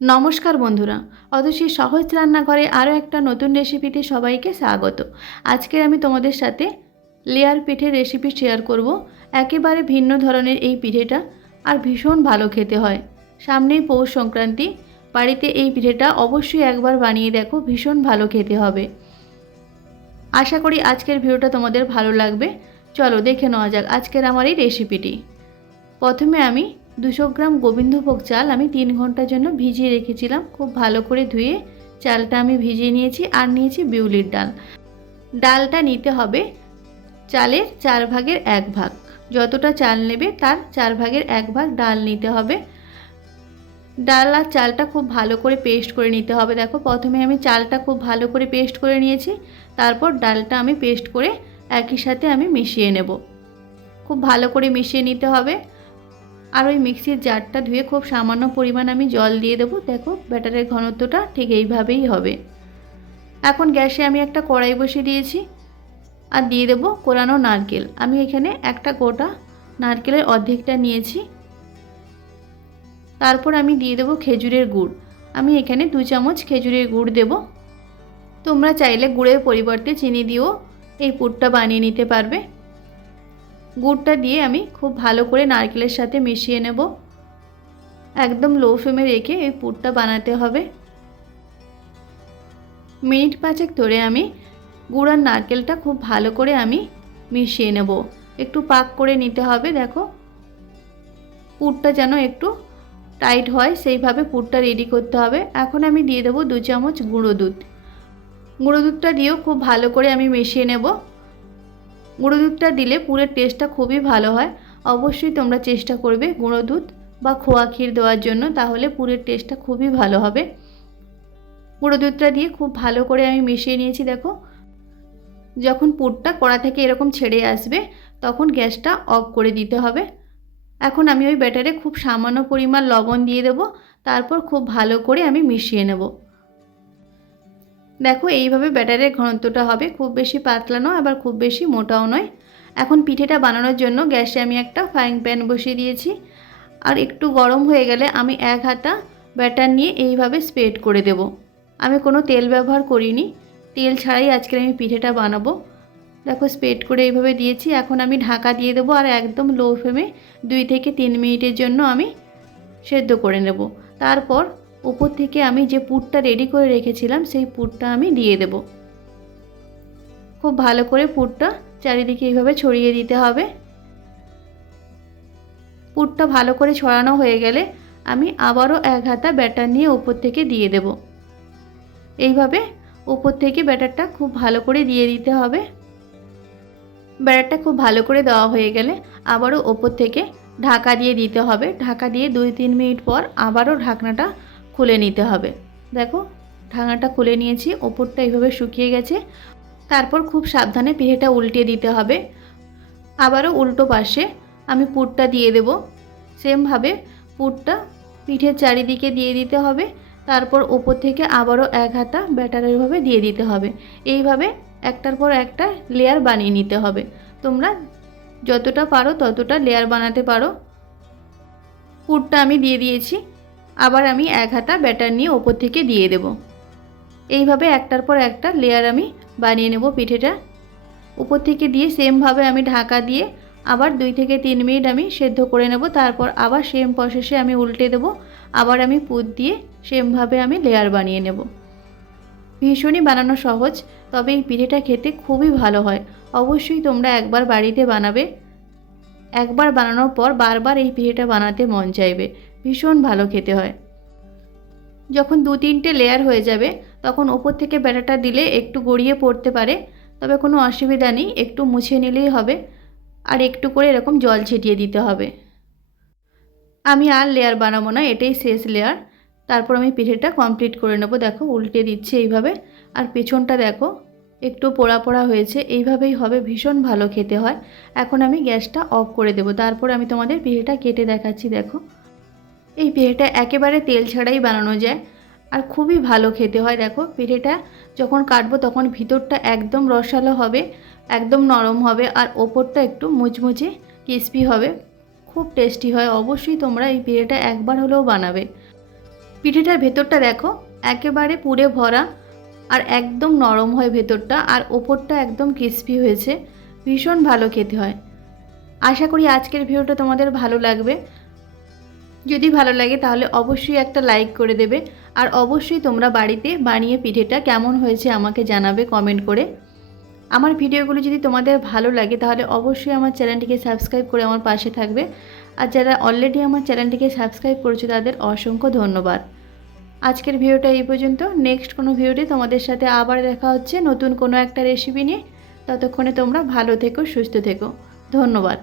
নমস্কার বন্ধুরা, অতসী সহজ রান্নাঘরে আরও একটা নতুন রেসিপিতে সবাইকে স্বাগত। আজকে আমি তোমাদের সাথে লেয়ার পিঠের রেসিপি শেয়ার করব। একেবারে ভিন্ন ধরনের এই পিঠেটা আর ভীষণ ভালো খেতে হয়। সামনেই পৌষ সংক্রান্তি, বাড়িতে এই পিঠেটা অবশ্যই একবার বানিয়ে দেখো, ভীষণ ভালো খেতে হবে। আশা করি আজকের ভিডিওটা তোমাদের ভালো লাগবে। চলো দেখে নেওয়া যাক আজকের আমার এই রেসিপিটি। প্রথমে আমি 200 গ্রাম গোবিন্দভোগ চাল আমি 3 ঘন্টার জন্য ভিজিয়ে রেখেছিলাম। খুব ভালো করে ধুয়ে চালটা আমি ভিজিয়ে নিয়েছি। আর নিয়েছি বিউলির ডাল। ডালটা নিতে হবে চালের 4 ভাগের 1 ভাগ। যতটা চাল নেবে তার 4 ভাগের 1 ভাগ ডাল নিতে হবে। ডাল আর চালটা খুব ভালো করে পেস্ট করে নিতে হবে। দেখো প্রথমে আমি চালটা খুব ভালো করে পেস্ট করে নিয়েছি, তারপর ডালটা আমি পেস্ট করে একই সাথে আমি মিশিয়ে নেব। খুব ভালো করে মিশিয়ে নিতে হবে। আর ওই মিক্সির জারটা ধুয়ে খুব সামান্য পরিমাণ আমি জল দিয়ে দেবো। দেখো ব্যাটারের ঘনত্বটা ঠিক এইভাবেই হবে। এখন গ্যাসে আমি একটা কড়াই বসিয়ে দিয়েছি আর দিয়ে দেবো কোরানো নারকেল। আমি এখানে একটা গোটা নারকেলের অর্ধেকটা নিয়েছি। তারপর আমি দিয়ে দেবো খেজুরের গুড়। আমি এখানে 2 চামচ খেজুরের গুড় দেব। তোমরা চাইলে গুড়ের পরিবর্তে চিনি দিয়েও এই পুরটা বানিয়ে নিতে পারবে। গুড়টা দিয়ে আমি খুব ভালো করে নারকেলের সাথে মিশিয়ে নেব। একদম লো ফ্লেমে রেখে এই পুরটা বানাতে হবে। মিনিট 5 ধরে আমি গুড় আর নারকেলটা খুব ভালো করে আমি মিশিয়ে নেব। একটু পাক করে নিতে হবে। দেখো পুরটা যেন একটু টাইট হয় সেইভাবে পুরটা রেডি করতে হবে। এখন আমি দিয়ে দেবো 2 চামচ গুঁড়ো দুধ। গুঁড়ো দুধটা দিয়েও খুব ভালো করে আমি মিশিয়ে নেব। গুঁড়ো দুধটা দিলে পুরের টেস্টটা খুবই ভালো হয়। অবশ্যই তোমরা চেষ্টা করবে গুঁড়ো দুধ বা খোয়া ক্ষীর দেওয়ার জন্য, তাহলে পুরের টেস্টটা খুবই ভালো হবে। গুঁড়ো দুধটা দিয়ে খুব ভালো করে আমি মিশিয়ে নিয়েছি। দেখো যখন পুরটা কড়া থেকে এরকম ছেড়ে আসবে তখন গ্যাসটা অফ করে দিতে হবে। এখন আমি ওই ব্যাটারে খুব সামান্য পরিমাণ লবণ দিয়ে দেবো। তারপর খুব ভালো করে আমি মিশিয়ে নেব। দেখো এইভাবে ব্যাটারের ঘনত্বটা হবে, খুব বেশি পাতলা নয় আবার খুব বেশি মোটাও নয়। এখন পিঠেটা বানানোর জন্য গ্যাসে আমি একটা ফ্রাইং প্যান বসিয়ে দিয়েছি। আর একটু গরম হয়ে গেলে আমি 1 হাতা ব্যাটার নিয়ে এইভাবে স্প্রেড করে দেব। আমি কোনো তেল ব্যবহার করিনি, তেল ছাড়াই আজকে আমি পিঠেটা বানাবো। দেখো স্প্রেড করে এইভাবে দিয়েছি। এখন আমি ঢাকা দিয়ে দেবো আর একদম লো ফ্লেমে 2 থেকে 3 মিনিটের জন্য আমি সেদ্ধ করে নেব। তারপর উপর থেকে আমি যে পুরটা রেডি করে রেখেছিলাম সেই পুরটা আমি দিয়ে দেব। খুব ভালো করে পুরটা চারিদিকে এইভাবে ছড়িয়ে দিতে হবে। পুরটা ভালো করে ছড়ানো হয়ে গেলে আমি আবারও 1 হাতা ব্যাটার নিয়ে উপর থেকে দিয়ে দেব। এইভাবে উপর থেকে ব্যাটারটা খুব ভালো করে দিয়ে দিতে হবে। ব্যাটারটা খুব ভালো করে দেওয়া হয়ে গেলে আবারও উপর থেকে ঢাকা দিয়ে দিতে হবে। ঢাকা দিয়ে 2-3 মিনিট পর আবারও ঢাকনাটা খুলে নিতে হবে। দেখো ঢাকনাটা খুলে নিয়েছি, ওপরটা এইভাবে শুকিয়ে গেছে। তারপর খুব সাবধানে পিঠেটা উল্টে দিতে হবে। আবারও উল্টো পাশে আমি পুরটা দিয়ে দেব। সেমভাবে পুরটা পিঠের চারিদিকে দিয়ে দিতে হবে। তারপর ওপর থেকে আবারও 1 হাতা ব্যাটার এইভাবে দিয়ে দিতে হবে। এইভাবে একটার পর একটা লেয়ার বানিয়ে নিতে হবে। তোমরা যতটা পারো ততটা লেয়ার বানাতে পারো। পুরটা আমি দিয়ে দিয়েছি। আবার আমি 1 হাতা ব্যাটার নিয়ে ওপর থেকে দিয়ে দেব। এইভাবে একটার পর একটা লেয়ার আমি বানিয়ে নেব পিঠেটা। উপর থেকে দিয়ে সেমভাবে আমি ঢাকা দিয়ে আবার 2 থেকে 3 মিনিট আমি সেদ্ধ করে নেব। তারপর আবার সেম প্রসেসে আমি উল্টে দেব। আবার আমি পুর দিয়ে সেমভাবে আমি লেয়ার বানিয়ে নেব। ভীষণই বানানো সহজ, তবে এই পিঠেটা খেতে খুবই ভালো হয়। অবশ্যই তোমরা একবার বাড়িতে বানাবে। একবার বানানোর পর বারবার এই পিঠেটা বানাতে মন চাইবে। ভীষণ ভালো খেতে হয়। যখন 2-3টে লেয়ার হয়ে যাবে তখন ওপর থেকে ব্যাটারটা দিলে একটু গড়িয়ে পড়তে পারে, তবে কোনো অসুবিধা নেই, একটু মুছে নিলেই হবে। আর একটু করে এরকম জল ছিটিয়ে দিতে হবে। আমি আর লেয়ার বানাবো না, এটাই শেষ লেয়ার। তারপর আমি পিঠেটা কমপ্লিট করে নেব। দেখো উল্টে দিচ্ছি এইভাবে। আর পেছনটা দেখো একটু পোড়া পোড়া হয়েছে, এইভাবেই হবে। ভীষণ ভালো খেতে হয়। এখন আমি গ্যাসটা অফ করে দেব। তারপর আমি তোমাদের পিঠেটা কেটে দেখাচ্ছি। দেখো এই পিঠেটা একেবারে তেল ছাড়াই বানানো যায় আর খুবই ভালো খেতে হয়। দেখো পিঠেটা যখন কাটবো তখন ভিতরটা একদম রসালো হবে, একদম নরম হবে, আর ওপরটা একটু মুচমুচে ক্রিস্পি হবে। খুব টেস্টি হয়। অবশ্যই তোমরা এই পিঠেটা একবার হলেও বানাবে। পিঠেটার ভেতরটা দেখো একেবারে পুড়ে ভরা আর একদম নরম হয় ভেতরটা, আর ওপরটা একদম ক্রিস্পি হয়েছে, ভীষণ ভালো খেতে হয়। আশা করি আজকের ভিডিওটা তোমাদের ভালো লাগবে। যদি ভালো লাগে তাহলে অবশ্যই একটা লাইক করে দেবে, আর অবশ্যই তোমরা বাড়িতে বানিয়ে পিঠেটা কেমন হয়েছে আমাকে জানাবে কমেন্ট করে। আমার ভিডিওগুলো যদি তোমাদের ভালো লাগে তাহলে অবশ্যই আমার চ্যানেলটিকে সাবস্ক্রাইব করে আমার পাশে থাকবে, আর যারা অলরেডি আমার চ্যানেলটিকে সাবস্ক্রাইব করেছে তাদের অসংখ্য ধন্যবাদ। আজকের ভিডিওটা এই পর্যন্ত। নেক্সট কোনো ভিডিওতে তোমাদের সাথে আবার দেখা হচ্ছে নতুন কোনো একটা রেসিপি নিয়ে। ততক্ষণে তোমরা ভালো থেকো, সুস্থ থেকো। ধন্যবাদ।